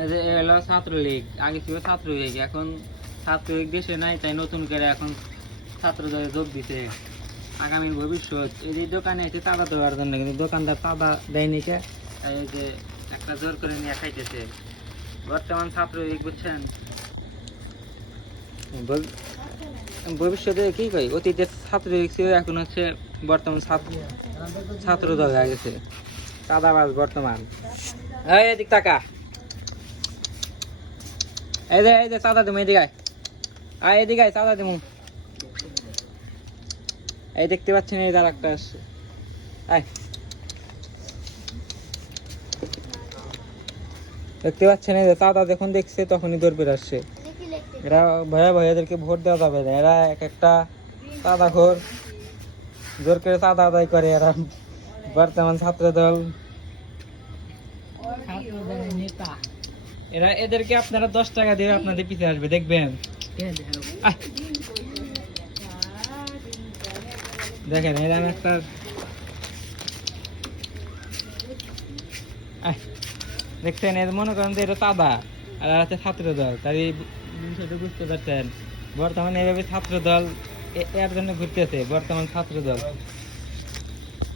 এলো ছাত্রলীগ, আগে ছিল ছাত্রলীগ, এখন ছাত্রলীগ দেশে নাই, তাই নতুন করে এখন ছাত্র দলে যোগ দিছে। আগামী ভবিষ্যৎ এই যে দোকানে এসে চাঁদা দেওয়ার জন্য, কিন্তু দোকানদার চাঁদা দেয়নি কে, তাই এই যে একটা জোর করে নিয়ে খাইতেছে। বর্তমান ছাত্রলীগ বুঝছেন, ভবিষ্যতে কি কই, অতীতের ছাত্রলীগ ছিল, এখন হচ্ছে বর্তমান ছাত্র দল হয়ে গেছে। চাঁদাবাজ বর্তমান। এই এদিক টাকা, এই যে চাঁদা তুমি এদিকে আয়, এদিকে আয়, চাঁদা দিমু। এই দেখতে পাচ্ছেন, এই যার একটা আসছে, আয় দেখতে পাচ্ছেন, এই যে চাঁদা যখন দেখছে তখনই দৌড় আসছে। এরা ভয়া ভয়াদেরকে ভোট দেওয়া যাবে না, এরা এক একটা চাঁদাখোর, জোর করে চাঁদা আদায় করে এরা। বর্তমান ছাত্র দল নেতা, এরা এদেরকে আপনারা 10 টাকা দিয়ে আপনাদের পিছিয়ে আসবে, দেখবেন। দেখেন এরা একটা দেখছেন, এর মনে করেন যে এটা চাঁদা আর আছে ছাত্র দল, তাই বিষয়টা বুঝতে পারছেন। বর্তমানে এভাবে ছাত্র দল এর জন্য ঘুরতেছে, বর্তমান ছাত্র দল।